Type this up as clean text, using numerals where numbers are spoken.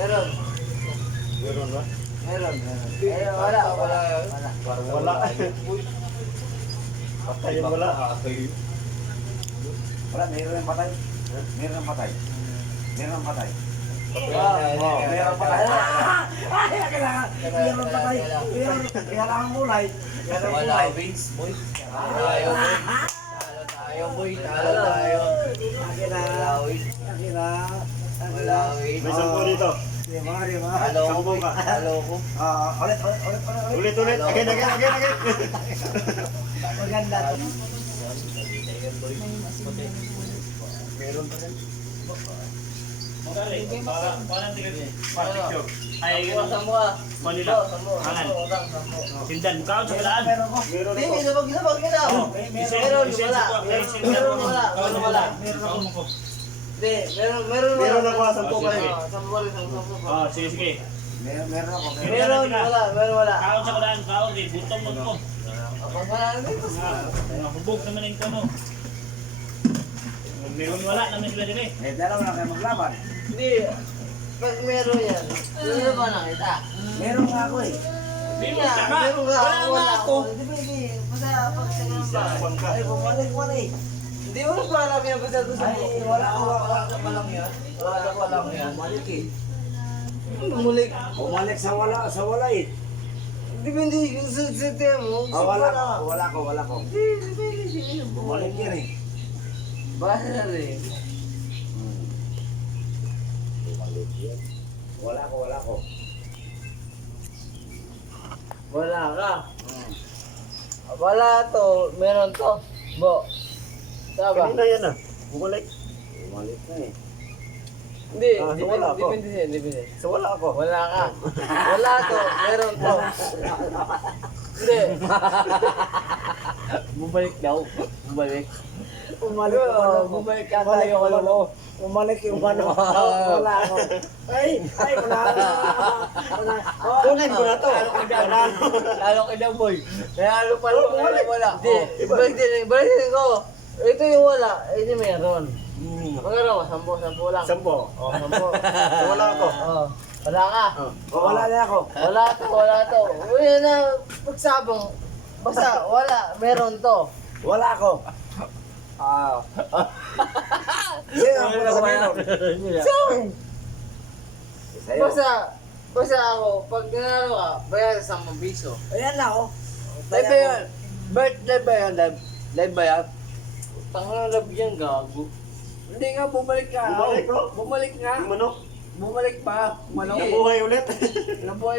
Meron. Meron ba? Meron. Wala. Parang wala. Patay yung wala. Wala, meron ang patay. Meron ang patay. Meron ang patay. Meron pa tayo. Meron ang patay. Kailangan mulay. Wala, Vince, boy. Tayo, boy. Talo tayo. Wala, Vince. Wala, Vince. May 10 dito. Talo ko, boy. Talo ko. Ulit. Again. Maganda to. Meron pa rin. Ay, Sampo ka. Manila. Angan. Sindan, kau sa kalaan. Meron Hindi, ako. sabag ka na. Meron, wala. Hindi, meron. Meron ako, 10 pa rin. Sampo rin. Oh, sige. Meron ako. Meron, wala. Kau sa kalaan, kau di butong mo ko. Pag wala na dito. Hubog naman yung kano. Meron wala naman sila dire. Dalawa na kayo maglaban. Hindi, pag meron yan, ano ba nakita? Meron nga ako eh. Meron Nga, tama. meron nga, Wala nga ako. Hindi pwede, basta pag sa ganun ba? Ay, bumalik eh. Hindi mo pa alam yan, basta gusto mo. Ay, wala ka pa lang yan. Wala pa lang yan. Bumalik eh. Bumulik. Bumalik sa wala eh. Depende sa tema mo. Wala ko. Hindi. Bumalik yan eh. Basta rin. Bumalik yan. Wala ko. Wala ka. Wala to, meron to. Bo. Saba. Kanina yan ah. Bumalik. Bumalik na eh. Hindi, so wala ako. depende. So wala ako. Wala ka. Wala to, meron to. Hindi. Bumalik daw. Bumalik. Bumalik ka tayo ko lolo. Bumalik yung ano. Wala ako. Ay, wala ako. Kunin ko na to. Lalo ka daw, boy. Lalo pa wala. Hindi, balik din ko. Ito yung wala, ito meron. Magkano ka? 10 lang. 10. Oh, 10. So wala ako. Oh, wala ka. Wala na ako. Wala to. Uy, na pagsabong. Basta, wala. Meron to. Wala ako. Sino ang meron? Sa'yo. Basta ako, pag nanalo ka, bayaran sa 10 piso. Ayan na ako. Live ba yan? Live ba yan? Live ba yan? Tanga na live yan, gago. Hindi nga, bumalik ka. Bumalik ko? Bumalik nga. Yung manok. Bumalik pa. Manok. Nabuhay ulit. Nabuhay